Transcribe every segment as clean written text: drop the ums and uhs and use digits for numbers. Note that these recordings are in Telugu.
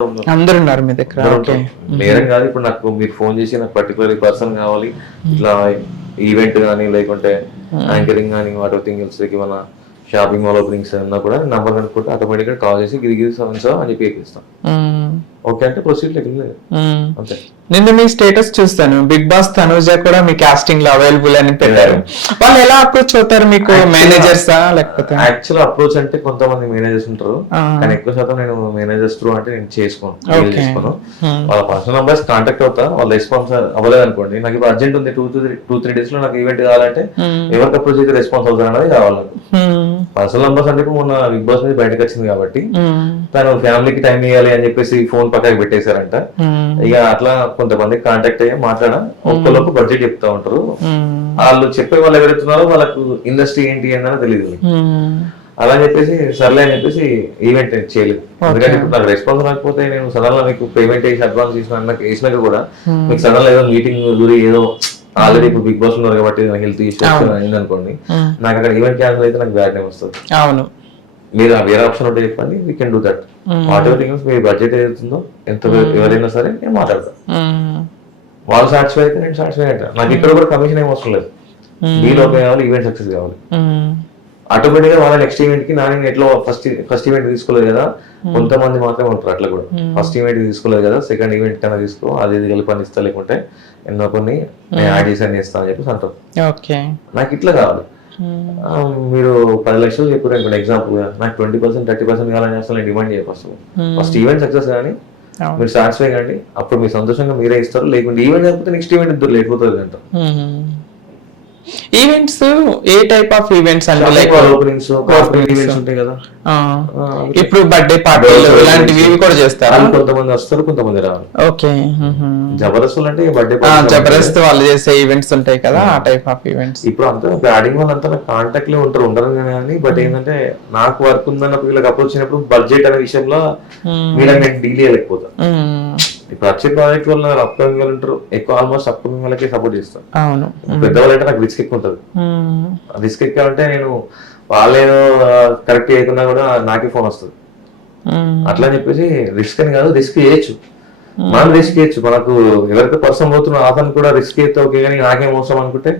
అందరు ఉన్నారు మీ దగ్గర. ఓకే, నేరం కాదు. ఇప్పుడు నాకు మీరు ఫోన్ చేసి నాకు పర్టికులర్ పర్సన్ కావాలి, ఇట్లా ఈవెంట్ కానీ లేకుంటే యాంకరింగ్ కానీ వాటి థింగ్స్ ఏమైనా షాపింగ్ మాల్ ఓపెనింగ్స్ అన్నా కూడా నంబర్ కనుక్కుంటే ఆటోమేటిక్ గా కాల్ చేసి గిరి సో అని చెప్పి ఎక్కిస్తాం. ఓకే అంటే ప్రొసీడ్ లేదు అంతే. నిన్న మీ స్టేటస్ చూస్తాను, బిగ్ బాస్ తనుజ కూడా మీ కాస్టింగ్ లో అవైలబుల్ అని పెట్టారు. వాళ్ళు ఎలా అప్రోచ్ అవుతారు మీకు? మేనేజర్సా లేకపోతే? యాక్చువల్ అప్రోచ్ అంటే కొంతమంది మేనేజర్స్ ఉంటారు, కానీ ఎక్కువ శాతం నేను మేనేజర్స్ త్రూ అంటే నేను చేసుకోను. వాళ్ళ పర్సనల్ నంబర్స్ కాంటాక్ట్ అవుతా, వాళ్ళ రెస్పాన్స్ అవ్వలేదు అనుకోండి, నాకు ఇప్పుడు అర్జెంట్ ఉంది 2-3 days లో నాకు ఈవెంట్ కావాలంటే ఎవరికి అప్రోచ్ అయితే రెస్పాన్స్ అవుతారు అనేది కావాలి. పర్సనల్ నంబర్స్ అంటే మొన్న బిగ్ బాస్ మీద బయటకు వచ్చింది కాబట్టి తను ఫ్యామిలీకి టైం ఇవ్వాలి అని చెప్పేసి ఫోన్ పక్కకి పెట్టేశారంట. ఇక అట్లా కొంతమంది కాంటాక్ట్ అయ్యి మాట్లాడా, ఒక్కలోపు బడ్జెట్ చెప్తా ఉంటారు. వాళ్ళు చెప్పే వాళ్ళు ఎవరైతున్నారో వాళ్ళకు ఇండస్ట్రీ ఏంటి అని తెలియదు. అలా చెప్పేసి సర్లే అని చెప్పేసి ఈవెంట్ చేయలేదు. ఎందుకంటే ఇప్పుడు నాకు రెస్పాన్స్ రాకపోతే నేను సడన్ గా మీకు పేమెంట్ వేసి అడ్వాన్స్ వేసినాక కూడా మీకు సడన్ గా ఏదో మీటింగ్ దూరి ఏదో ఆల్రెడీ ఇప్పుడు బిగ్ బాస్ ఉన్నారు కాబట్టి నాకు హెల్త్ ఇష్యూస్ అయింది అనుకోండి, నాకు అక్కడ ఈవెంట్ క్యాన్సిల్ అయితే నాకు బ్యాడ్ నేమ్ వస్తుంది. అవును, మీరు వేరే ఆప్షన్ ఉంటే చెప్పండి, we can do that. What ever things me budget ఏదైతుందో ఎంత ఎవరైనా సరే నేను మాట్లాడతాను. వాళ్ళు సాటిస్ఫై అయితే నేను సాటిస్ఫై అవుతాను. నాకు ఇక్కడ కూడా కమిషన్ ఏం అవసరం లేదు. డీల్ ఓపెన్ కావాలి, ఈవెంట్ సక్సెస్ కావాలి. ఆటోమేటిక్ గా వాళ్ళ నెక్స్ట్ ఈవెంట్ కి నేను ఎట్లా ఫస్ట్ ఈవెంట్ తీసుకోలేదు కదా, కొంతమంది మాత్రమే ఉంటారు అట్లా కూడా. ఫస్ట్ ఈవెంట్ తీసుకోలేదు కదా, సెకండ్ ఈవెంట్ కన్నా తీసుకో, అది కలిపి అని ఇస్తా, లేకుంటే ఎన్నో కొన్ని నేను యాడ్ చేసి అని ఇస్తా అని చెప్పేసి అంటారు. నాకు ఇట్లా కావాలి. మీరు 10 లక్షలు చెప్పారు ఎగ్జాంపుల్ గా, నాకు 20%, 30% కావాలని అసలు నేను డిమాండ్ చేయవచ్చు. ఫస్ట్ ఈవెంట్ సక్సెస్ కానీ మీరు సాటిస్ఫై కండి, అప్పుడు మీరు సంతోషంగా మీరే ఇస్తారు. లేకుంటే ఈవెంట్ లేకపోతే నెక్స్ట్ ఈవెంట్ ఇద్దరు లేకపోతుంది అంట. Events A type of events అంటే లైక్ ఓపెనింగ్స్ ఈవెంట్స్ ఉంటాయి కదా, ఇప్పుడు బర్త్డే పార్టీలు ఇలాంటివి కూడా చేస్తారు. కొంతమంది వస్తారు, కొంతమంది రావాలి. ఓకే, జబర్దస్త్ అంటే బర్త్డే జబర్దస్త్ వాళ్ళు చేసే ఈవెంట్స్ ఉంటాయి కదా, ఆ టైప్ ఆఫ్ ఈవెంట్స్. ఇప్పుడు అంతా బ్యాడింగ్ వాళ్ళంతా నాకు కాంటాక్ట్ లో ఉండరు కానీ, బట్ ఏంటంటే నాకు వర్క్ ఉందన్నప్పుడు వీళ్ళకి అప్రోచ్ అయినప్పుడు బడ్జెట్ అనే విషయంలో వీళ్ళకి నేను డీల్ చేయలేకపోతా. ఇప్పుడు వచ్చే ప్రాజెక్ట్ వల్ల అప్కమింగ్ వాళ్ళు ఉంటారు, ఎక్కువ ఆల్మోస్ట్ అప్కమింగ్ వాళ్ళకి సపోర్ట్ చేస్తాను. పెద్దవాళ్ళు అంటే నాకు రిస్క్ ఎక్కువ ఉంటుంది. రిస్క్ ఎక్కువ అంటే నేను వాళ్ళేదో కరెక్ట్ చేయకున్నా కూడా నాకే ఫోన్ వస్తుంది. అట్లా అని చెప్పేసి రిస్క్ అని కాదు, రిస్క్ చేయొచ్చు, మనం రిస్క్ చేయొచ్చు. మనకు ఎవరైతే పర్సన్ పోతున్నా అతను కూడా రిస్క్ అయితే ఓకే, కానీ నాకేం అవసరం అనుకుంటే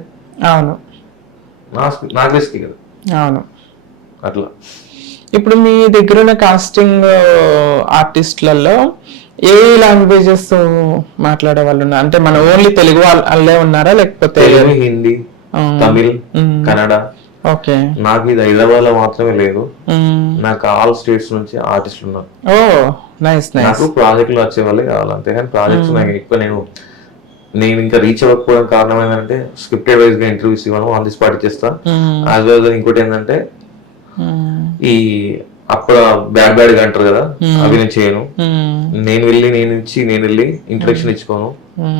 నాకు రిస్క్ కదా. అవును, అట్లా. ఇప్పుడు మీ దగ్గర ఉన్న కాస్టింగ్ ఆర్టిస్ట్లలో ఏ లాంగ్వేజెస్ మాట్లాడే వాళ్ళు ఉన్నారు? అంటే మన ఓన్లీ తెలుగు వాళ్ళే ఉన్నారా, లేకపోతే హిందీ, తమిళ్, కన్నడ? ఓకే, నాకు ఇది హైదరాబాద్ లో మాత్రమే లేదు, నాకు ఆల్ స్టేట్స్ నుంచి ఆర్టిస్టులు ఉన్నారు. ఓ నైస్ నైస్. నాకు ప్రాజెక్టులు వచ్చే వాళ్ళే కావాలి, అంతేగాని ప్రాజెక్ట్స్ నాకు ఎక్కువ నేను ఇంకా రీచ్ అవ్వకపోవడం కారణం ఏంటంటే స్క్రిప్టెడ్ వైజ్ గా ఇంటర్వ్యూస్ ఇవ్వను, ఆన్ ది స్పాట్ చేస్తా. యాజ్ వెల్ గా ఇంకోటి ఏంటంటే ఈ అప్పుడు బ్యాడ్ గా అంటారు కదా, అవి నేను చేయను. నేను వెళ్ళి ఇంట్రొడక్షన్ ఇచ్చుకోను,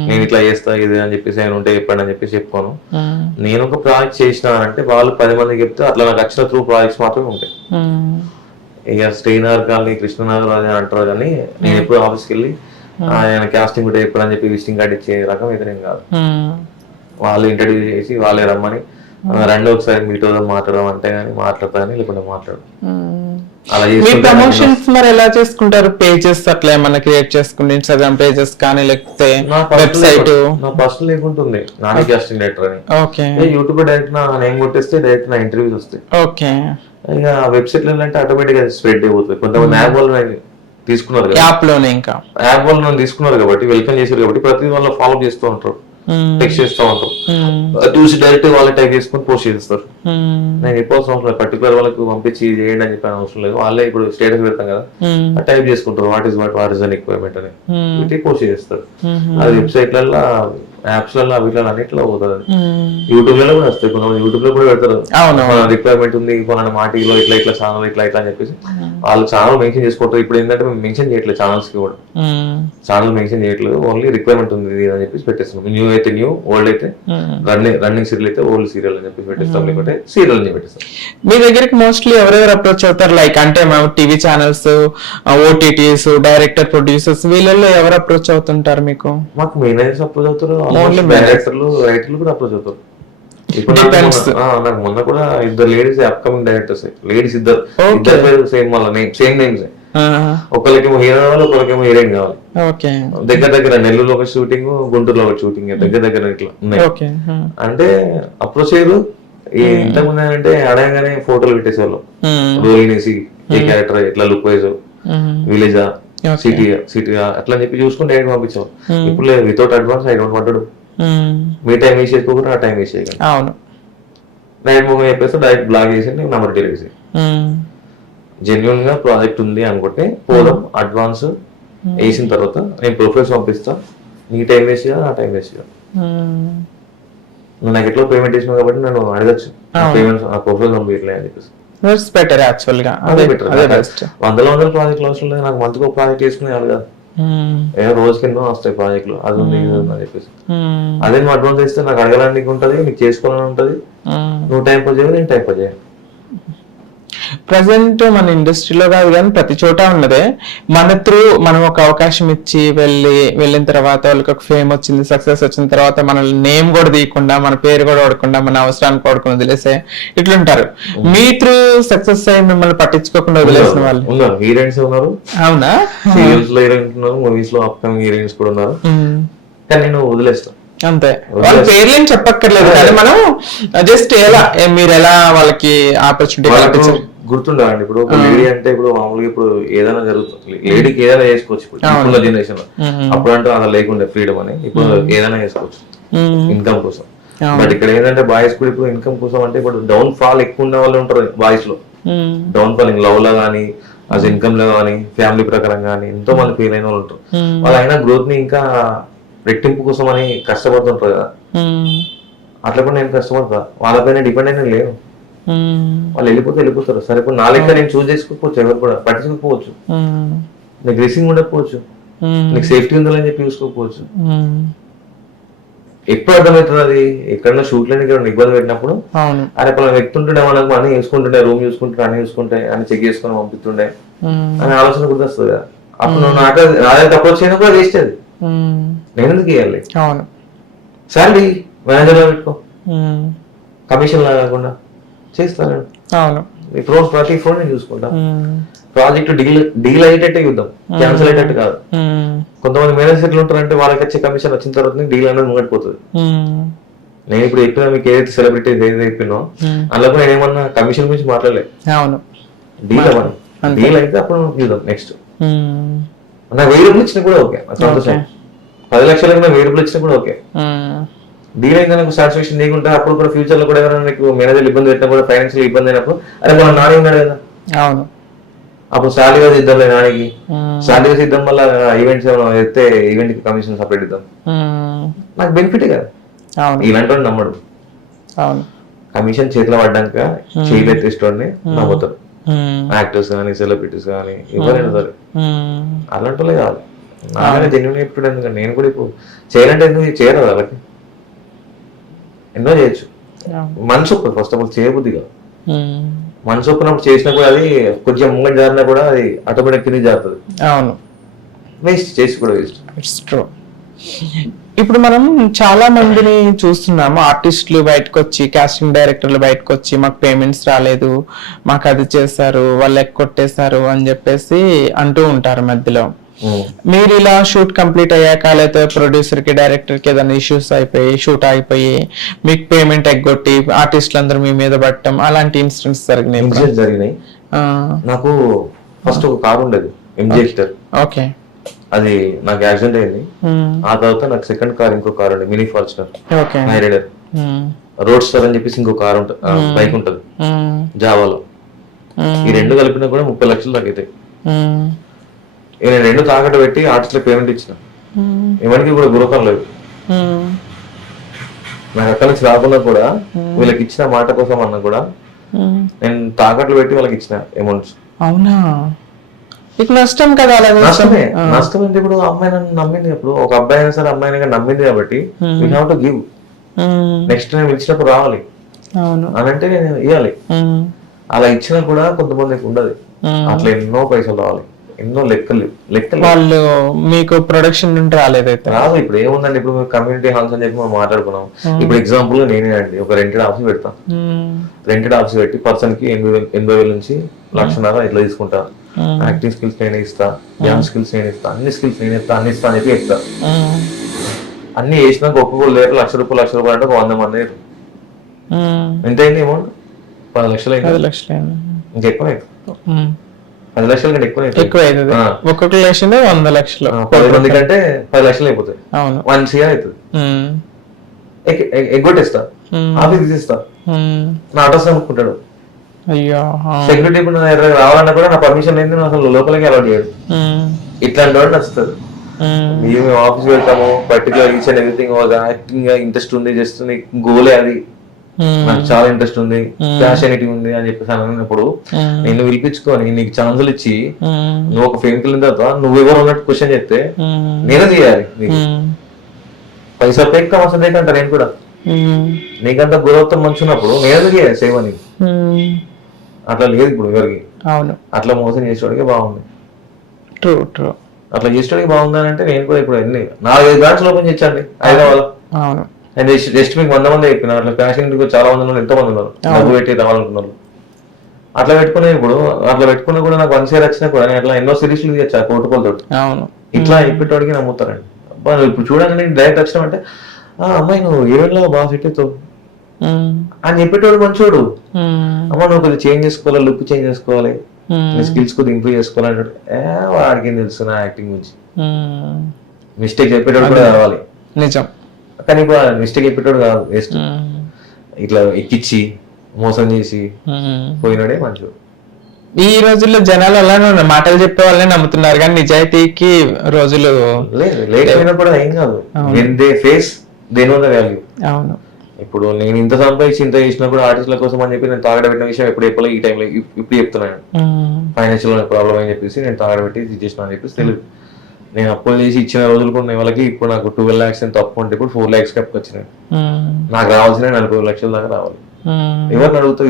నేను ఇట్లా చేస్తా ఇది అని చెప్పేసి ఆయన ఉంటే చెప్పండి అని చెప్పేసి చెప్పుకోను. నేను ఒక ప్రాజెక్ట్ చేసినానంటే వాళ్ళు 10 మందికి చెప్తే అట్లా నాకు వచ్చిన త్రూ ప్రాజెక్ట్స్ మాత్రమే ఉంటాయి. ఇక శ్రీనగర్ కాలనీ, కృష్ణనగర్ అని అంటారు, కానీ నేను ఎప్పుడు ఆఫీస్కి వెళ్ళి ఆయన కాస్టింగ్ కూడా ఎప్పుడు అని చెప్పి విజిటింగ్ కార్డ్ ఇచ్చే రకం అయితే నేను కాదు. వాళ్ళు ఇంట్రడ్యూస్ చేసి వాళ్ళే రమ్మని రెండో ఒకసారి మీతో మాట్లాడడం అంటే కానీ మాట్లాడతా కానీ, లేకుంటే మాట్లాడు. మీ ప్రమోషన్స్ మరి ఎలా చేసుకుంటారు? పేజెస్ అట్లా ఏమన్నా క్రియేట్ చేసుకుంటే ఇన్స్టాగ్రామ్ పేజెస్ కానీ, లేకపోతే వెబ్సైట్? నా పర్సనల్ లేకుంటుంది నాని కాస్టింగ్ డైరెక్టర్ అని. ఓకే, యూట్యూబ్ డైరెక్ట్ నా నేమ్ కొట్టేస్తే డైరెక్ట్ నా ఇంటర్వ్యూస్ వస్తాయి. ఓకే, ఇక వెబ్సైట్ లో అంటే ఆటోమేటిక్ గా స్ప్రెడ్ అయిపోతుంది. కొంతమంది యాప్ వాళ్ళు తీసుకున్నారు, యాప్ లోనే ఇంకా యాప్ వాళ్ళు నన్ను తీసుకున్నారు కాబట్టి, వెల్కమ్ చేశారు కాబట్టి ప్రతి వాళ్ళు ఫాలో చేస్తూ ఉంటారు, టెక్స్ట్ చేస్తూ ఉంటారు, చూసి డైరెక్ట్ వాళ్ళే టైప్ చేసుకుని పోస్ట్ చేస్తారు. నేను చెప్పాల్సిన అవసరం లేదు, పర్టికులర్ వాళ్ళకి పంపించి చేయండి అని చెప్పిన అవసరం లేదు. వాళ్ళే ఇప్పుడు స్టేటస్ పెడతాం కదా, టైప్ చేసుకుంటారు వాట్ ఈస్ అన్ రిక్వైర్మెంట్ అని పెట్టి పోస్ట్ చేస్తారు. అది వెబ్సైట్లలో, యాప్స్ లలో, వీటిలో అన్నిట్లో పోతుంది. యూట్యూబ్ లో కూడా వస్తాయి, కొంతమంది యూట్యూబ్ లో కూడా పెడతారు రిక్వైర్మెంట్ ఉంది కొన మాటిలో ఇట్లా ఇట్లా ఛానల్ ఇట్లా ఇట్లా అని చెప్పేసి వాళ్ళు ఛానల్ మెన్షన్ చేసుకుంటారు. ఇప్పుడు ఏంటంటే మేము మెన్షన్ చేయట్లేదు ఛానల్స్ కి కూడా, ఛానల్ మెన్షన్ చేయట్లేదు, ఓన్లీ రిక్వైర్మెంట్ ఉంది అని చెప్పేసి పెట్టేస్తున్నాం. న్యూ అయితే న్యూ, ఓల్డ్ అయితే రన్నింగ్ సీరియల్ అయితే ఓల్డ్ సీరియల్ అని చెప్పి పెట్టేస్తాం, లేకపోతే సీరియల్ అని పెట్టేస్తాం. మీ దగ్గరికి మోస్ట్లీ ఎవరెవరు అప్రోచ్ అవుతారు? లైక్ అంటే TV channels, OTTs, director, producers, వీళ్ళల్లో ఎవరు అప్రోచ్ అవుతుంటారు మీకు? మాకు మేనేజర్స్ అప్రోచ్ అవుతారు, డైరెక్టర్లు, రైటర్లు కూడా అప్రోచ్ అవుతారు. ఇప్పుడు నాకు మొన్న కూడా ఇద్దరు లేడీస్ అప్కమింగ్ డైరెక్టర్స్, లేడీస్ ఇద్దరు పేరు సేమ్, వాళ్ళ నేమ్ సేమ్ నేమ్స్. ఒకరికేమో హీరో కావాలి, ఒకరికేమో హీరోయిన్ కావాలి. దగ్గర నెల్లూరులో ఒక షూటింగ్, గుంటూరులో ఒక షూటింగ్, దగ్గర ఇట్లా ఉన్నాయి. అంటే అప్రోచ్ అయ్యారు. ఇంతకుముందు అంటే అడగగానే ఫోటోలు పెట్టేసేవాళ్ళు, రోల్ వేసి ఏ క్యారెక్టర్ ఎట్లా లుక్ వైజ్, విలేజా సిటీ అట్లా చెప్పి చూసుకుని డైరెక్ట్ పంపించేవాళ్ళు. ఇప్పుడు without advance I don't want. Me time waste చేసుకోకుండా ఆ టైం వేస్ట్ చేయగలను. అవును, డైరెక్ట్ మూవీ చెప్పేసి డైరెక్ట్ బ్లాగ్ చేసి నెంబర్ డీల్ చేసి జెన్యున్ గా ప్రాజెక్ట్ ఉంది అనుకుంటే పోదాం. అడ్వాన్స్ వేసిన తర్వాత నేను ప్రొఫైల్స్ పంపిస్తా, నీ టైం వేస్ట్ చేయాలి, నా టైం వేస్ట్ చేయాలి. నువ్వు నాకు ఎట్లా పేమెంట్ చేసినావు కాబట్టి నేను అడగచ్చు, పేమెంట్ ఆ ప్రొఫైల్ పంపించలే అని చెప్పేసి. బెటర్ యాక్చువల్ గా, వందల ప్రాజెక్టులు అవసరం లేదు నాకు. మంత్కి ఒక ప్రాజెక్ట్ చేసుకునే వాళ్ళు కాదు, ఏదో రోజుకి ఎన్నో వస్తాయి ప్రాజెక్టులు, అది ఉంది ఇది ఉంది అని చెప్పేసి. అదే నువ్వు అడ్వాన్స్ ఇస్తే నాకు అడగడానికి ఉంటది, నీకు చేసుకోవాలని ఉంటది. నువ్వు టైం పో చేయాలి, నేను టైం పో చేయాలి. ప్రజెంట్ మన ఇండస్ట్రీలో కాదు కానీ ప్రతి చోట ఉన్నదే. మన త్రూ మనం ఒక అవకాశం ఇచ్చి వెళ్ళిన తర్వాత వాళ్ళకి ఒక ఫేమ్ వచ్చింది, సక్సెస్ వచ్చిన తర్వాత మన నేమ్ కూడా తీయకుండా, మన పేరు కూడా వాడకుండా, మన అవసరానికి వాడుకుని వదిలేసే ఇట్లుంటారు. మీ త్రూ సక్సెస్ అయ్యి మిమ్మల్ని పట్టించుకోకుండా వదిలేసిన వాళ్ళు ఉన్నారు. హీరోయిన్స్ ఉన్నారు, అవునా? సీరియల్స్ లో హీరోయిన్స్ ఉన్నారు, మూవీస్ లో అప్కమింగ్ హీరోయిన్స్ కూడా ఉన్నారు. కానీ నేను వదిలేస్తాను అంతే. వాళ్ళ పేర్లేం చెప్పక్కర్లేదు కానీ మనం జస్ట్ మీరు ఎలా వాళ్ళకి ఆపర్చునిటీ గుర్తుండాలండి. ఇప్పుడు ఒక లేడీ అంటే ఇప్పుడు మామూలుగా ఇప్పుడు ఏదైనా జరుగుతుంది, లేడీకి ఏదైనా చేసుకోవచ్చు. ఇప్పుడు జనరేషన్ లో అప్పుడు అంటే అలా లేకుండే ఫ్రీడమ్ అని, ఇప్పుడు ఏదైనా చేసుకోవచ్చు ఇన్కమ్ కోసం. బట్ ఇక్కడ ఏంటంటే బాయ్స్ కూడా ఇప్పుడు ఇన్కమ్ కోసం అంటే ఇప్పుడు డౌన్ ఫాల్ ఎక్కువ ఉన్న వాళ్ళు ఉంటారు బాయ్స్ లో. డౌన్ ఫాల్ లవ్ లో కానీ, అస్ ఇన్కమ్ లో కానీ, ఫ్యామిలీ ప్రకారం కానీ ఎంతో మంది ఫెయిల్ అయిన వాళ్ళు ఉంటారు. వాళ్ళు అయినా గ్రోత్ ని ఇంకా రెట్టింపు కోసం అని కష్టపడుతుంటారు కదా. అట్లా కూడా నేను కష్టపడతా, వాళ్ళపైన డిపెండ్ అయినా లేను. వాళ్ళు వెళ్ళిపోతారు. సరే ఇప్పుడు నా లెక్క నేను చూస్ చేసుకోకపోవచ్చు, ఎవరు కూడా పట్టించుకోకపోవచ్చు, నీకు రిసింగ్ ఉండకపోవచ్చు, నీకు సేఫ్టీ ఉందని చెప్పి చూసుకోకపోవచ్చు. ఎప్పుడు అర్థమవుతుంది అది, ఎక్కడన్నా షూట్లని ఇబ్బంది పెట్టినప్పుడు, అరే పలా వ్యక్తి ఉంటుండే, మనకు అన్ని చూసుకుంటుండే, రూమ్ చూసుకుంటే అన్ని చూసుకుంటే అన్ని చెక్ చేసుకుని పంపిస్తుండే అని ఆలోచన గుర్తొస్తుంది కదా. అప్పుడు నువ్వు నాకు అప్రోచ్ అయినా కూడా వేస్ట్ అది. నేను ఎందుకు ఇవ్వాలి? శాలరీ మేనేజర్ లో పెట్టుకో, కమిషన్ లా కాకుండా చేస్తాను. ఇప్పుడు ప్రతి ఫోన్ నేను చూసుకుంటా. ప్రాజెక్ట్ డీల్ అయ్యేటట్టే చూద్దాం, క్యాన్సిల్ అయ్యేటట్టు కాదు. కొంతమంది మేనేజర్లు ఎట్లా ఉంటారంటే వాళ్ళకి వచ్చే కమిషన్ వచ్చిన తర్వాత డీల్ అనేది ముంగడిపోతుంది. నేను ఇప్పుడు చెప్పినా మీకు ఏదైతే సెలబ్రిటీ ఏదైతే చెప్పినో అందులో నేను ఏమన్నా కమిషన్ గురించి మాట్లాడలేదు. డీల్ అవ్వను, డీల్ అయితే అప్పుడు చూద్దాం. నెక్స్ట్ నాకు 1000 రూపాయలు ఇచ్చినా కూడా ఓకే, 10 లక్షల 1000 రూపాయలు ఇచ్చినా కూడా ఓకే. డీల్ అయితే నాకు సాటిస్ఫాక్షన్ నీకుంటే అప్పుడు కూడా ఫ్యూచర్ లో కూడా ఎవరైనా నీకు మేనేజర్లు ఇబ్బంది పెట్టినా కూడా, ఫైనాన్షియల్ ఇబ్బంది అయినప్పుడు అరే మనం నాని ఉన్నాడు కదా, అప్పుడు శాలరీ వేసి ఇద్దాం లేదు నానికి, శాలరీ వేసి ఇద్దాం వల్ల ఈవెంట్స్ ఏమైనా అయితే ఈవెంట్ కి కమిషన్ సపరేట్ ఇద్దాం, నాకు బెనిఫిట్ కదా. ఇలాంటి వాడిని నమ్మడు, కమిషన్ చేతిలో పడ్డాక చేయలు ఎత్తేస్తోడిని నమ్ముతారు. యాక్టర్స్ కానీ, సెలబ్రిటీస్ కానీ ఎవరైనా సరే అలాంటి వాళ్ళే కావాలి. నాకైనా జెన్యున్ ఇప్పుడు ఎందుకంటే నేను కూడా ఇప్పుడు చేయాలంటే ఎందుకు చేయరు వాళ్ళకి, ఎన్నో చేయొచ్చు. మనసు ఒప్పదు, ఫస్ట్ ఆఫ్ ఆల్ చేయబుద్ధి కాదు. మనసు ఒప్పినప్పుడు చేసినా కూడా అది కొంచెం ముంగటి జారినా కూడా అది ఆటోమేటిక్ కింద జారుతుంది. వేస్ట్ చేసి కూడా వేస్ట్. It's true. ఇప్పుడు మనం చాలా మందిని చూస్తున్నాము, ఆర్టిస్టులు బయటకు వచ్చి, కాస్టింగ్ డైరెక్టర్లు బయటకు వచ్చి మాకు పేమెంట్స్ రాలేదు, మాకు అది చేశారు, వాళ్ళు కొట్టేశారు అని చెప్పేసి అంటూ ఉంటారు మధ్యలో. మీరు ఇలా షూట్ కంప్లీట్ అయ్యాక లేకపోతే ప్రొడ్యూసర్ కి, డైరెక్టర్ కి ఏదైనా ఇష్యూస్ అయిపోయి, షూట్ అయిపోయి మీకు పేమెంట్ ఎగ్గొట్టి ఆర్టిస్టులు అందరూ మీ మీద పట్టడం, అలాంటి ఇన్సిడెంట్స్ జరిగినాయి? నాకు ఫస్ట్ ఒక కార్ ఉండేది, ఎంజీ హెక్టర్. ఓకే, అది నాకు యాక్సిడెంట్ అయింది. ఆ తర్వాత నాకు సెకండ్ కార్, ఇంకో కార్ ఉంది, mini Fortuner rider road star అని చెప్పేసి ఇంకో కార్ ఉంటుంది, బైక్ ఉంటుంది జావాలో. ఈ రెండు కలిపినా కూడా 30 లక్షలు తగ్గుతాయి. నేను 2 తాకట్టు పెట్టి ఆర్టిస్ట్లకు పేమెంట్ ఇచ్చిన, ఎవరికి కూడా గురకం లేదు. నాకు అక్కడి నుంచి రాకుండా కూడా వీళ్ళకి ఇచ్చిన మాట కోసం అన్నా కూడా నేను తాకట్లు పెట్టి వాళ్ళకి ఇచ్చిన అమౌంట్స్. అవునా? నష్టం కదా. నష్టమే. నష్టం అంటే ఇప్పుడు అమ్మాయి నన్ను నమ్మింది, ఇప్పుడు ఒక అబ్బాయి అయినా సరే అమ్మాయిని నమ్మింది కాబట్టి we have to give. Next time ఇచ్చినప్పుడు రావాలి అని అంటే నేను ఇవ్వాలి. అలా ఇచ్చినా కూడా కొంతమందికి ఉండదు, అట్లా ఎన్నో పైసలు రావాలి. ఎన్నో లెక్కలు వాళ్ళు మీకు ప్రొడక్షన్ నుండి రాలేదైతే. రాదు. ఇప్పుడు ఏముందండి, ఇప్పుడు కమ్యూనిటీ హాల్స్ అని చెప్పి మనం మాట్లాడుకున్నాం. ఇప్పుడు ఎగ్జాంపుల్ నేనే అండి ఒక రెంటెడ్ ఆఫీస్ పెడతాను. రెంటెడ్ ఆఫీస్ పెట్టి పర్సన్ కి 80,000 నుంచి 1,00,000 ఇట్లా తీసుకుంటా. యాక్టింగ్ స్కిల్స్ నేనే ఇస్తా, డ్యాన్స్ స్కిల్స్ నేనే ఇస్తా, అన్ని స్కిల్స్ నేనే ఇస్తా, అన్ని ఇస్తా అని చెప్పి చెప్తా. అన్ని వేసినాక ఒక్కొక్కరు లేరు ₹1,00,000 అంటే 100 మంది. ఎంత అయింది అమౌంట్? 10 లక్షలు అయింది. 10 లక్షలు ఇంకెక్కువ అయింది. 10 లక్షల కంటే ఎక్కువ అవుతుంది. ఒక్కొక్క లక్ష 100 లక్షలు. 10 మంది కంటే 10 లక్షలు అయిపోతాయి. అవును, 1 CR అవుతుంది. ఎగ్గొట్టేస్తా, ఆఫీస్ తీసేస్తా, నా అడ్రస్ అనుకుంటాడు. అయ్యో, సెక్యూరిటీ ఇప్పుడు నా దగ్గర రావాలన్నా కూడా నా పర్మిషన్ లేదు, అసలు లోపలికి అలౌట్ చేయడు. ఇట్లాంటి వాడు నచ్చుతుంది. మేము ఆఫీస్ వెళ్తాము, particular each and everything acting interest ఉంది, జస్ట్ గోలే అది, నాకు చాలా ఇంట్రెస్ట్ ఉంది, ప్యాషనిటీ ఉంది అని చెప్పేసి అన్నప్పుడు నేను పిలిపించుకొని నీకు ఛాన్సులు ఇచ్చి నువ్వు ఒక ఫేమ్ వెళ్ళిన తర్వాత నువ్వెవరు అన్నట్టు క్వశ్చన్ చెప్తే నేనే చేయాలి. నీకు పైసా పేక్ అవసరం లేకంట. నేను కూడా నీకంత గురవత్వం మంచి ఉన్నప్పుడు నేనే చేయాలి సేవ నీకు. అట్లా లేదు ఇప్పుడు ఎవరికి. అవును, అట్లా మోసం చేసేవాడికి బాగుంది. True true. అట్లా చేసేవాడికి బాగుందని అంటే నేను కూడా ఇప్పుడు 4-5 బ్రాంచ్లు ఓపెన్ చేయండి హైదరాబాద్. అవును, జస్ట్ మీకు 100 మంది చెప్పిన అట్లా ఫ్యాషన్ చాలా మంది ఉన్నారు, ఎంతో మంది ఉన్నారు డబ్బు పెట్టి రావాలనుకున్నారు. అట్లా పెట్టుకునే ఇప్పుడు అట్లా పెట్టుకున్నా కూడా నాకు 1 CR వచ్చినా కూడా నేను అట్లా ఎన్నో సిరీస్లు తీయచ్చా కోటుకోలతో. ఇట్లా ఇప్పటివాడికి నమ్ముతారండి. అబ్బా నువ్వు ఇప్పుడు చూడండి డైరెక్ట్ వచ్చినామంటే అమ్మాయి నువ్వు హీరోయిన్లో బాగా సెట్ అవుతావు అని చెప్పేటోడు మంచోడు. అమ్మ నువ్వు కొద్దిగా చేంజ్ చేసుకోవాలి, లుక్ చేంజ్ చేసుకోవాలి, నీ స్కిల్స్ కొద్దిగా ఇంప్రూవ్ చేసుకోవాలి. వాడికి తెలుసు నా యాక్టింగ్ గురించి. మిస్టేక్ చెప్పేటోడు కూడా కావాలి నిజం. కానీ ఇప్పుడు మిస్టేక్ చెప్పేటోడు కాదు, వేస్ట్. ఇట్లా ఎక్కిచ్చి మోసం చేసి పోయినాడే మంచోడు. ఈ రోజుల్లో జనాలు అలానే ఉన్నారు, మాటలు చెప్పే వాళ్ళనే నమ్ముతున్నారు కానీ నిజాయితీకి రోజులు లేదు. లేట్ అయినా కూడా ఏం కాదు. When they face they know the value. అవును, ఇప్పుడు నేను ఇంత సంపాదించి ఇంత చేసినా కూడా ఆర్టిస్టుల కోసం అని చెప్పి నేను తాగడబెట్టిన విషయం ఎప్పుడు చెప్పాలి ఈ టైంలో ఇప్పుడు చెప్తున్నాను. ఫైనాన్షియల్ ప్రాబ్లం అని చెప్పేసి నేను తాగడబెట్టి ఇది చేసిన అని చెప్పేసి తెలియదు. నేను అప్పులు చేసి ఇచ్చిన రోజులు కూడా వాళ్ళకి ఇప్పుడు నాకు 12 lakhs ఎంత అప్పు ఉంటే ఇప్పుడు 4 lakhs కప్పు వచ్చినాయి. నాకు రావాల్సిన 40 లక్షల దాకా రావాలి. ఎవరిని అడుగుతావు?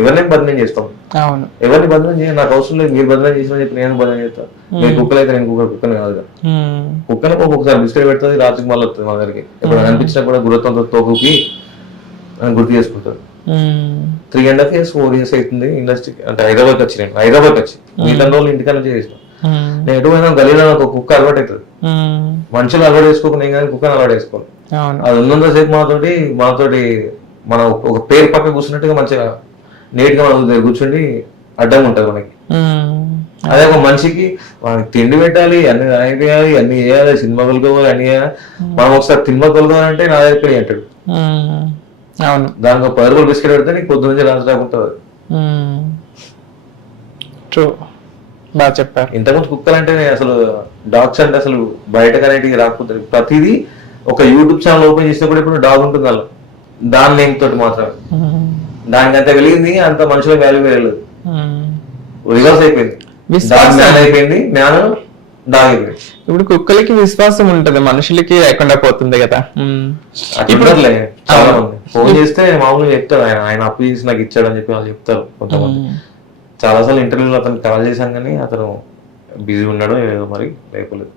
ఎవరిని బదనం చేస్తాం? ఎవరిని బదనం చేయాలి? నాకు అవసరం లేదు. మీరు బదనం చేసిన చెప్పి నేను బదనం చేస్తాను. మీరు కుక్కలు అయితే నేను కుక్కని కాదు. కుక్కని ఒక్కొక్కసారి బిస్కెట్ పెడుతుంది, రాత్రికి మళ్ళీ వస్తుంది మా దగ్గరికి. ఇప్పుడు అనిపించినా కూడా గురతంతో తోకుకి గుర్తు చేసుకుంటారు. 3.5 years 4 years అవుతుంది ఇండస్ట్రీ అంటే హైదరాబాద్ వచ్చి నేను హైదరాబాద్ వచ్చి మిగతా రోజులు ఇంటికన్నా చేసిన. నేను ఎటువైనా గలీలో ఒక కుక్క అలవాటు అవుతుంది. మనుషులు అలవాటు వేసుకోకుండా నేను కానీ కుక్కని అలవాటు వేసుకోను. అది ఉన్నంత సేపు మాతోటి మనం ఒక పేరు పక్క కూర్చున్నట్టుగా మంచిగా నీట్ గా మనం కూర్చుండి అడ్డంగా ఉంటది మనకి. అదే ఒక మనిషికి మనకి తిండి పెట్టాలి, అన్ని చేయాలి, అన్ని చేయాలి, సినిమా కొలుకోవాలి, అన్ని చేయాలి. మనం ఒకసారి సినిమా కొలుకోవాలంటే నా దగ్గర అంటాడు. దానికి 10 రూపాయలు బిస్కెట్ పెడితే నీకు పొద్దు నుంచి రాజు రాకుంటుంది. బాగా చెప్పారు. ఇంతకుముందు కుక్కలు అంటే అసలు డాగ్స్ అంటే అసలు బయట కనేటివి రాకపోతుంది. ప్రతిదీ ఒక యూట్యూబ్ ఛానల్ ఓపెన్ చేసినప్పుడు ఇప్పుడు డాగ్ ఉంటుంది అలా దాని నేమ్ తోటి మాత్రమే. దానికి అంత వెలిగింది, అంత మనుషులకు వాల్యూ వేయలేదు. రివర్స్ అయిపోయింది, అయిపోయింది జ్ఞానం డాగ్ అయిపోయింది. ఇప్పుడు కుక్కలకి విశ్వాసం ఉంటది, మనుషులకి లేకుండా పోతుంది కదా. అట్లే చాలా మంది ఫోన్ చేస్తే మామూలుగా చెప్తారు ఆయన అప్పు చేసి నాకు ఇచ్చాడు అని చెప్పి వాళ్ళు చెప్తారు కొంతమంది. చాలాసార్లు ఇంటర్వ్యూలో అతను కాల్ చేశాం కానీ అతను బిజీ ఉన్నాడో ఏదో మరి లేకపోలేదు.